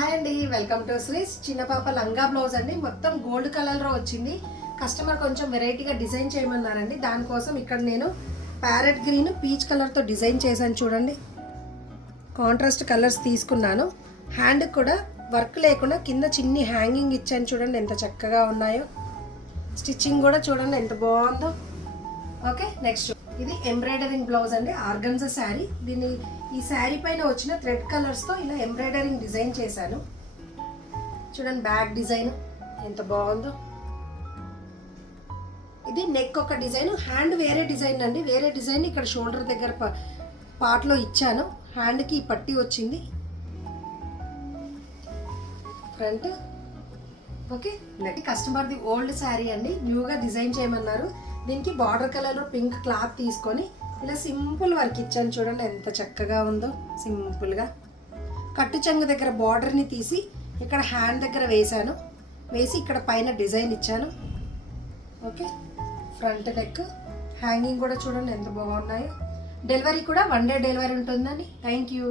Hi అండి, welcome to శ్రీస్. చిన్న పాప లంగా బ్లౌజ్ అండి. మొత్తం గోల్డ్ కలర్లో వచ్చింది. కస్టమర్ కొంచెం వెరైటీగా డిజైన్ చేయమన్నారండి. దానికోసం ఇక్కడ నేను ప్యారెట్ గ్రీన్ పీచ్ కలర్తో డిజైన్ చేశాను. చూడండి, కాంట్రాస్ట్ కలర్స్ తీసుకున్నాను. హ్యాండ్ కూడా వర్క్ లేకుండా కింద చిన్ని హ్యాంగింగ్ ఇచ్చాను. చూడండి ఎంత చక్కగా ఉన్నాయో. స్టిచ్చింగ్ కూడా చూడండి ఎంత బాగుందో. ఓకే, నెక్స్ట్ ఇది ఎంబ్రాయిడరింగ్ బ్లౌజ్ అండి, ఆర్గన్జా శారీ. దీన్ని ఈ శారీ పైన వచ్చిన థ్రెడ్ కలర్స్తో ఇలా ఎంబ్రాయిడరింగ్ డిజైన్ చేశాను. చూడండి బ్యాక్ డిజైన్ ఎంత బాగుందో. ఇది నెక్ ఒక డిజైన్, హ్యాండ్ వేరే డిజైన్ అండి. వేరే డిజైన్ ఇక్కడ షోల్డర్ దగ్గర పార్ట్లో ఇచ్చాను. హ్యాండ్కి ఈ పట్టీ వచ్చింది ఫ్రంట్. ఓకే, నెక్స్ట్ కస్టమర్ది ఓల్డ్ శారీ అండి, న్యూగా డిజైన్ చేయమన్నారు. దీనికి బార్డర్ కలర్లో పింక్ క్లాత్ తీసుకొని ఇలా సింపుల్ వర్క్ ఇచ్చాను. చూడండి ఎంత చక్కగా ఉందో. సింపుల్గా కట్టు చెంగు దగ్గర బార్డర్ని తీసి ఇక్కడ హ్యాండ్ దగ్గర వేసాను. వేసి ఇక్కడ పైన డిజైన్ ఇచ్చాను. ఓకే, ఫ్రంట్ నెక్ హ్యాంగింగ్ కూడా చూడండి ఎంత బాగున్నాయో. డెలివరీ కూడా 1 డే డెలివరీ ఉంటుందండి. Thank you.